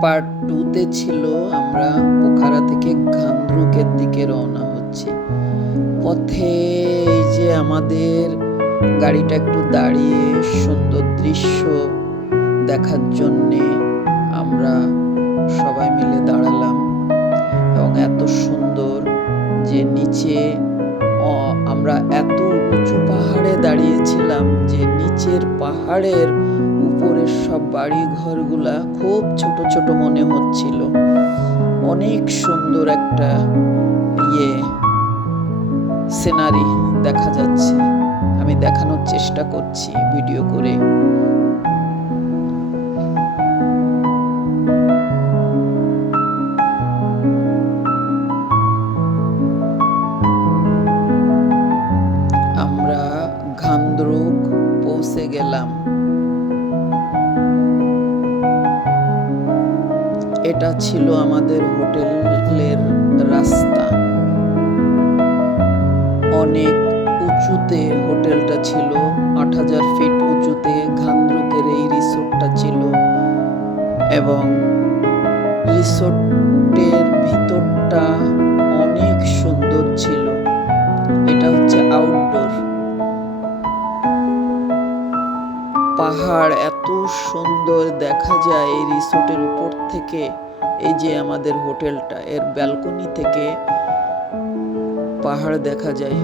Part 2-তে ছিল আমরা পোখারা থেকে ঘান্দ্রুকের দিকে রওনা হচ্ছি। পথে এই যে আমাদের গাড়িটা একটু দাঁড়িয়ে সুন্দর দৃশ্য দেখার জন্যে আমরা সবাই মিলে দাঁড়ালাম, এবং এত সুন্দর যে নিচে আমরা এত উঁচু পাহাড়ে দাঁড়িয়েছিলাম যে নিচের পাহাড়ের উপরের সব বাড়ি ঘরগুলা খুব ছোট ছোট মনে হচ্ছিল। অনেক সুন্দর একটা সিনারি দেখা যাচ্ছে। আমি দেখানোর চেষ্টা করছি ভিডিও করে। আমরা ঘান্দ্রুক পৌঁছে গেলাম। এটা ছিল আমাদের হোটেলের রাস্তা। অনেক উঁচুতে হোটেলটা ছিল, ৮,০০০ ফিট উঁচুতে ঘান্দ্রুকের এই রিসোর্টটা ছিল, এবং রিসোর্টের ভিতরটা অনেক সুন্দর ছিল। এটা হচ্ছে আউটডোর। পাহাড় এত সুন্দর দেখা যায় এই রিসোর্টের উপর থেকে। এই যে আমাদের হোটেলটা, এর ব্যালকনি থেকে পাহাড় দেখা যায়।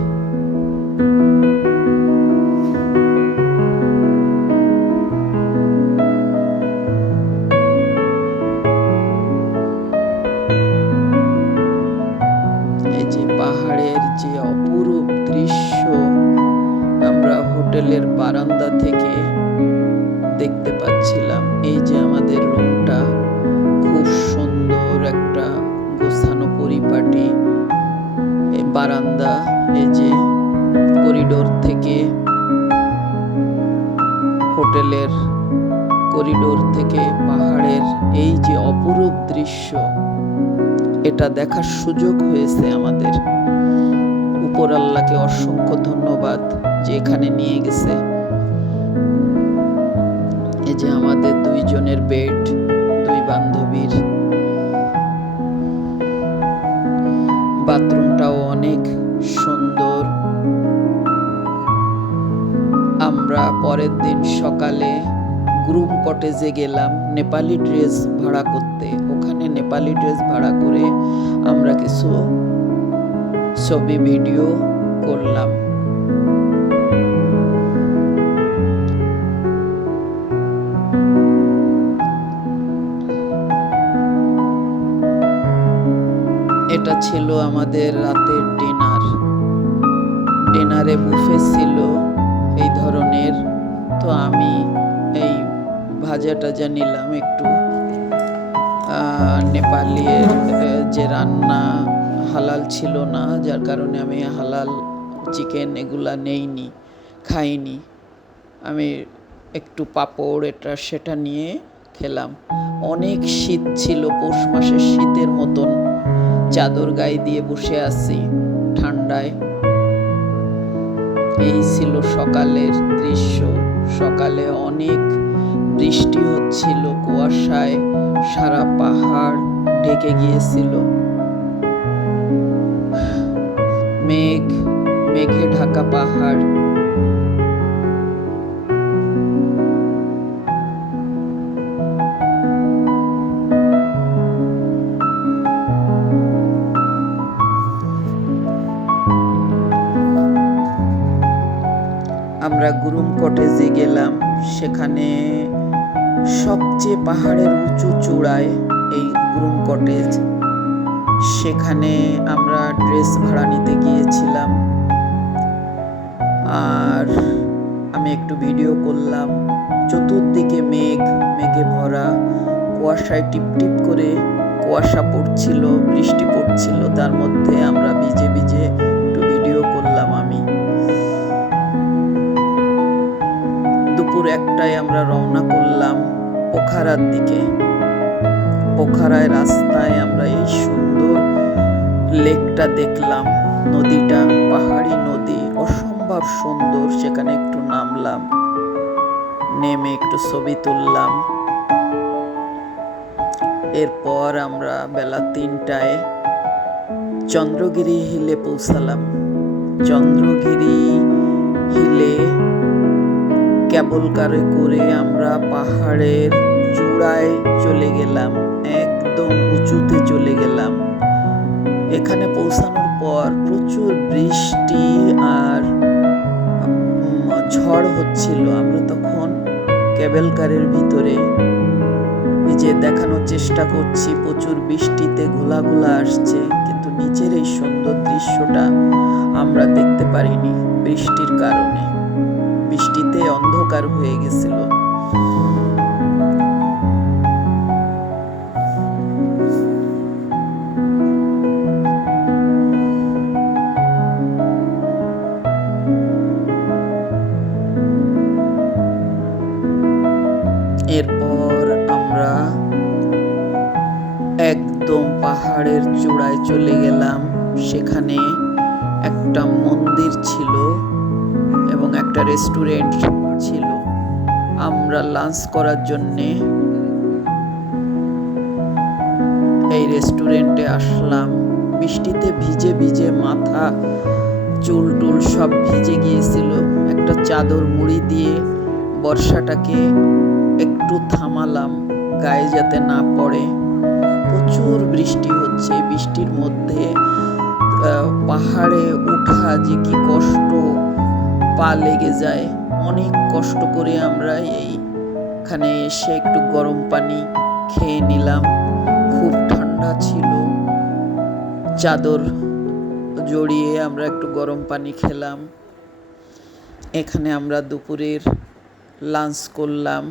এই যে পাহাড়ের যে অপরূপ দৃশ্য আমরা হোটেলের বারান্দা থেকে দেখতে পাচ্ছিলাম। এই যে আমাদের রুমটা, খুব সুন্দর একটা গোছানো পরিপাটি বারান্দা। এই যে করিডোর থেকে, হোটেলের করিডোর থেকে পাহাড়ের এই যে অপরূপ দৃশ্য, এটা দেখার সুযোগ হয়েছে আমাদের। উপর আল্লাহকে অসংখ্য ধন্যবাদ যে এখানে নিয়ে গেছে। এই যে আমাদের দুইজনের বেড, দুই বান্ধবীর। বাথরুমটাও অনেক সুন্দর। আমরা পরের দিন সকালে গ্রুম কটেজে গেলাম নেপালি ড্রেস ভাড়া করতে। ওখানে নেপালি ড্রেস ভাড়া করে আমরা কিছু ছবি ভিডিও করলাম। এটা ছিল আমাদের রাতের ডিনার। ডিনারে বুফে ছিল এই ধরনের। তো আমি এই ভাজা টাজা নিলাম একটু। নেপালের যে রান্না হালাল ছিল না, যার কারণে আমি হালাল চিকেন এগুলা নেইনি, খাইনি। আমি একটু পাঁপড় এটা সেটা নিয়ে খেলাম। অনেক শীত ছিল, পৌষ মাসের শীতের মতন। চাদর গায়ে দিয়ে বসে আছি ঠান্ডায়। এই ছিল সকালের দৃশ্য। সকালে অনেক বৃষ্টি হচ্ছিল, কুয়াশায় সারা পাহাড় ঢেকে গিয়েছিল। মেঘে ঢাকা পাহাড়। আমরা গ্রুম কটেজে গেলাম। সেখানে সবচেয়ে পাহাড়ের উঁচু চূড়ায় এই গ্রুম কটেজ। সেখানে আমরা ড্রেস ভাড়া নিতে গিয়েছিলাম, আর আমি একটু ভিডিও করলাম। চতুর্দিকে মেঘে ভরা, কুয়াশায় টিপটিপ করে কুয়াশা পড়ছিল, বৃষ্টি পড়ছিল। তার মধ্যে আমরা ভিজে ভিজে একটু ভিডিও করলাম। আমি দুপুর 1টায় আমরা রওনা করলাম পোখারার দিকে। পোখারায় রাস্তায় আমরা এই সুন্দর লেকটা দেখলাম, নদীটা, পাহাড়ি নদী, অসম্ভব সুন্দর। সেখানে একটু নামলাম, নেমে একটু ছবি তুললাম। এরপর আমরা বেলা 3টায় চন্দ্রগিরি হিলে পৌঁছালাম। চন্দ্রগিরি হিলে কেবল কারে করে আমরা পাহাড়ের চূড়ায় চলে গেলাম, একদম উঁচুতে চলে গেলাম। এখানে পৌঁছানোর পর প্রচুর বৃষ্টি আর ঝড় হচ্ছিল। আমরা তখন কেবল কারের ভিতরে যে দেখানোর চেষ্টা করছি, প্রচুর বৃষ্টিতে ঘোলা ঘোলা আসছে, কিন্তু নিচের এই সুন্দর দৃশ্যটা আমরা দেখতে পারিনি বৃষ্টির কারণে। বৃষ্টিতে অন্ধকার হয়ে গেছিল। এরপর আমরা একদম পাহাড়ের চূড়ায় চলে গেলাম। সেখানে একটা মন্দির ছিল এবং একটা রেস্টুরেন্ট ছিল। আমরা লাঞ্চ করার জন্যে এই রেস্টুরেন্টে আসলাম। বৃষ্টিতে ভিজে ভিজে মাথা, চুল টুল সব ভিজে গিয়েছিল। একটা চাদর মুড়ি দিয়ে বর্ষাটাকে একটু থামালাম, গায়ে যাতে না পড়ে। প্রচুর বৃষ্টি হচ্ছে। বৃষ্টির মধ্যে পাহাড়ে ওঠা যে কি কষ্ট, পা লেগে যায়। অনেক কষ্ট করে আমরা এইখানে এসে একটু গরম পানি খেয়ে নিলাম। খুব ঠান্ডা ছিল। চাদর জড়িয়ে আমরা একটু গরম পানি খেলাম। এখানে আমরা দুপুরের লাঞ্চ করলাম।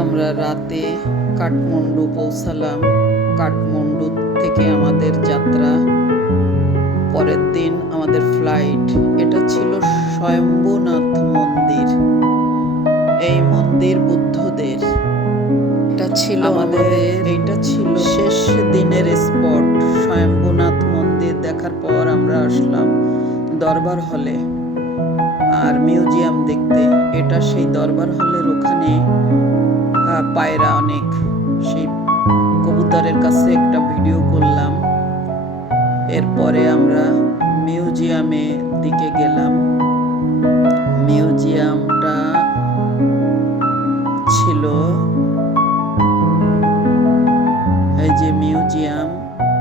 আমরা রাতে কাঠমান্ডু পৌঁছালাম। কাঠমান্ডু থেকে আমাদের যাত্রা, পরের দিন আমাদের ফ্লাইট। এটা ছিল স্বয়ম্ভুনাথ মন্দির। এই মন্দির বুদ্ধদের। এটা ছিল এইটা ছিল শেষ দিনের স্পট। স্বয়ম্ভুনাথ মন্দির দেখার পর আমরা আসলাম দরবার হলে আর মিউজিয়াম দেখতে। এটা সেই দরবার হলের ওখানে পায়রা অনেক, সেই কবুতরের কাছে একটা ভিডিও করলাম। এরপরে আমরা মিউজিয়ামে দিকে গেলাম। মিউজিয়ামটা ছিল এই যে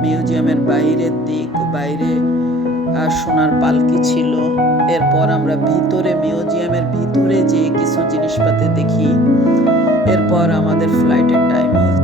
মিউজিয়ামের বাইরের দিক, বাইরে সোনার পালকি ছিল। এরপর আমরা মিউজিয়ামের ভিতরে যে কিছু জিনিসপাতি দেখি। এরপর আমাদের ফ্লাইটের টাইম হয়ে